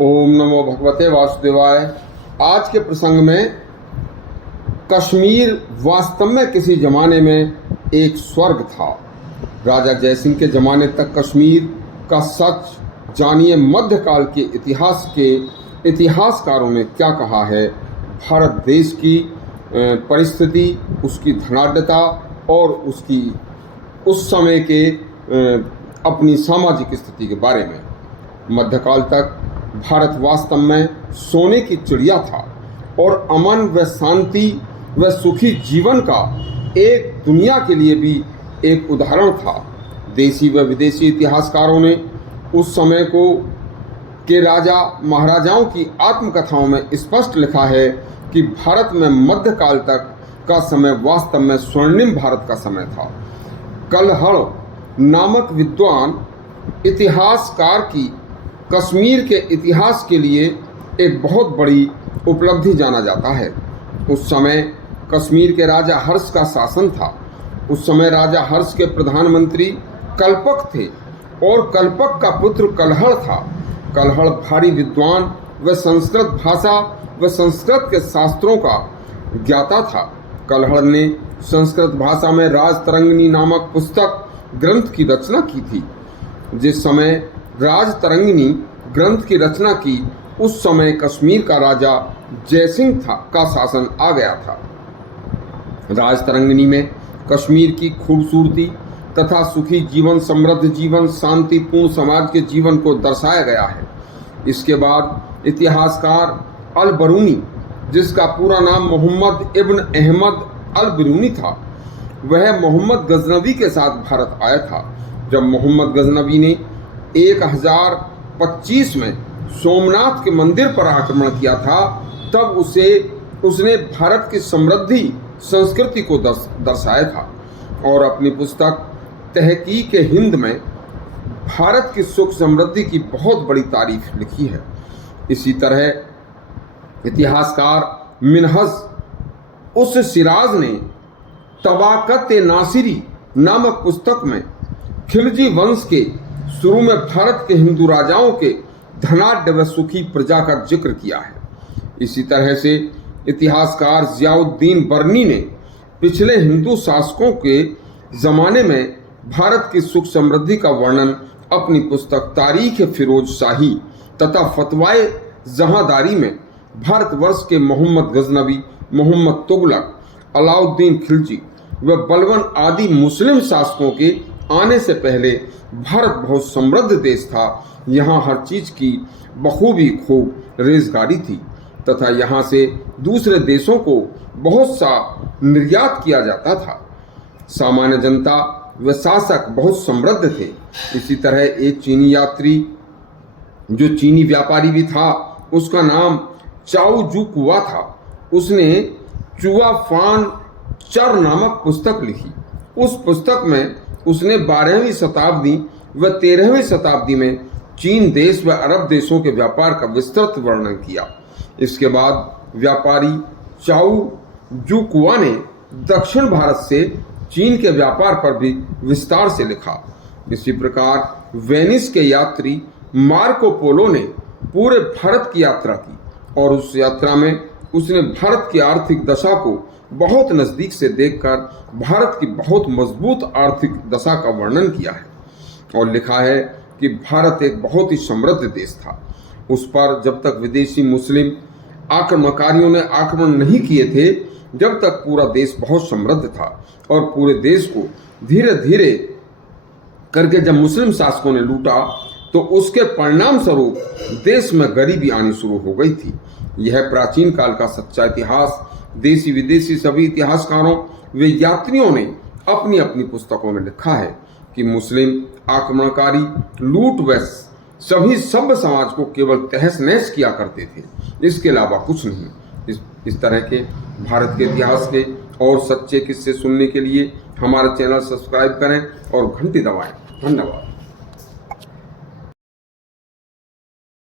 ओम नमो भगवते वासुदेवाय। आज के प्रसंग में कश्मीर वास्तव में किसी जमाने में एक स्वर्ग था। राजा जयसिंह के जमाने तक कश्मीर का सच जानिए। मध्यकाल के इतिहासकारों ने क्या कहा है, भारत देश की परिस्थिति, उसकी धनाढ्यता और उसकी उस समय के अपनी सामाजिक स्थिति के बारे में। मध्यकाल तक भारत वास्तव में सोने की चिड़िया था और अमन व शांति व सुखी जीवन का एक दुनिया के लिए भी एक उदाहरण था। देशी व विदेशी इतिहासकारों ने उस समय के राजा महाराजाओं की आत्मकथाओं में स्पष्ट लिखा है कि भारत में मध्यकाल तक का समय वास्तव में स्वर्णिम भारत का समय था। कलहड़ नामक विद्वान इतिहासकार की कश्मीर के इतिहास के लिए एक बहुत बड़ी उपलब्धि जाना जाता है। उस समय कश्मीर के राजा हर्ष का शासन था। उस समय राजा हर्ष के प्रधानमंत्री कल्पक थे और कल्पक का पुत्र कलहड़ था। कलहड़ भारी विद्वान व संस्कृत भाषा व संस्कृत के शास्त्रों का ज्ञाता था। कलहड़ ने संस्कृत भाषा में राजतरंगिणी नामक पुस्तक ग्रंथ की रचना की थी। जिस समय राजतरंगिणी ग्रंथ की रचना की, उस समय कश्मीर का राजा जयसिंह का शासन आ गया था। राजतरंगिणी में कश्मीर की खूबसूरती तथा सुखी जीवन, समृद्ध जीवन, शांतिपूर्ण समाज के जीवन को दर्शाया गया है। इसके बाद इतिहासकार अल बरूनी, जिसका पूरा नाम मोहम्मद इब्न अहमद अल बरूनी था, वह मोहम्मद गजनवी के साथ भारत आया था। जब मोहम्मद गजनवी ने 1025 में सोमनाथ के मंदिर पर आक्रमण किया था, तब उसने भारत की समृद्धि संस्कृति को दर्शाया था और अपनी पुस्तक तहकीक हिंद में भारत की सुख समृद्धि की बहुत बड़ी तारीफ लिखी है। इसी तरह इतिहासकार मिनहज उस सिराज ने तबाकत नासिरी नामक पुस्तक में खिलजी वंश के शुरू में भारत के हिंदू राजाओं के धनाढ्य व सुखी प्रजा का जिक्र किया है। इसी तरह से इतिहासकार जियाउद्दीन बर्नी ने पिछले हिंदू शासकों के ज़माने में भारत की सुख समृद्धि का वर्णन अपनी पुस्तक तारीख फिरोज शाही तथा फतवाए जहांदारी में भारतवर्ष के मोहम्मद गजनवी, मोहम्मद तुगलक, अलाउद्दीन खिलजी व बलबन आदि मुस्लिम शासकों के आने से पहले भारत बहुत समृद्ध देश था। यहाँ हर चीज़ की बखूबी खूब रेजगारी थी तथा यहाँ से दूसरे देशों को बहुत सा निर्यात किया जाता था। सामान्य जनता व शासक बहुत समृद्ध थे। इसी तरह एक चीनी यात्री जो चीनी व्यापारी भी था, उसका नाम चाओ जू कुआ था। उसने चुआ फान चर नामक पुस्तक लिखी। उस पुस्तक में उसने 12वीं शताब्दी व 13वीं शताब्दी में चीन देश व अरब देशों के व्यापार का विस्तृत वर्णन किया। इसके बाद व्यापारी चाओ जू कुआ ने दक्षिण भारत से चीन के व्यापार पर भी विस्तार से लिखा। इसी प्रकार वेनिस के यात्री मार्को पोलो ने पूरे भारत की यात्रा की और उस यात्रा में उसने भारत की आर्थिक दशा को बहुत नज़दीक से देखकर भारत की बहुत मजबूत आर्थिक दशा का वर्णन किया है और लिखा है कि भारत एक बहुत ही समृद्ध देश था। उस पर जब तक विदेशी मुस्लिम आक्रमणकारियों ने आक्रमण नहीं किए थे, जब तक पूरा देश बहुत समृद्ध था और पूरे देश को धीरे धीरे करके जब मुस्लिम शासकों ने लूटा, तो उसके परिणाम स्वरूप देश में गरीबी आनी शुरू हो गई थी। यह प्राचीन काल का सच्चा इतिहास देशी विदेशी सभी इतिहासकारों व यात्रियों ने अपनी अपनी पुस्तकों में लिखा है कि मुस्लिम आक्रमणकारी लूट व सभी सभ्य समाज को केवल तहस नहस किया करते थे, इसके अलावा कुछ नहीं। इस तरह के भारत के इतिहास के और सच्चे किस्से सुनने के लिए हमारा चैनल सब्सक्राइब करें और घंटी दबाएं। धन्यवाद।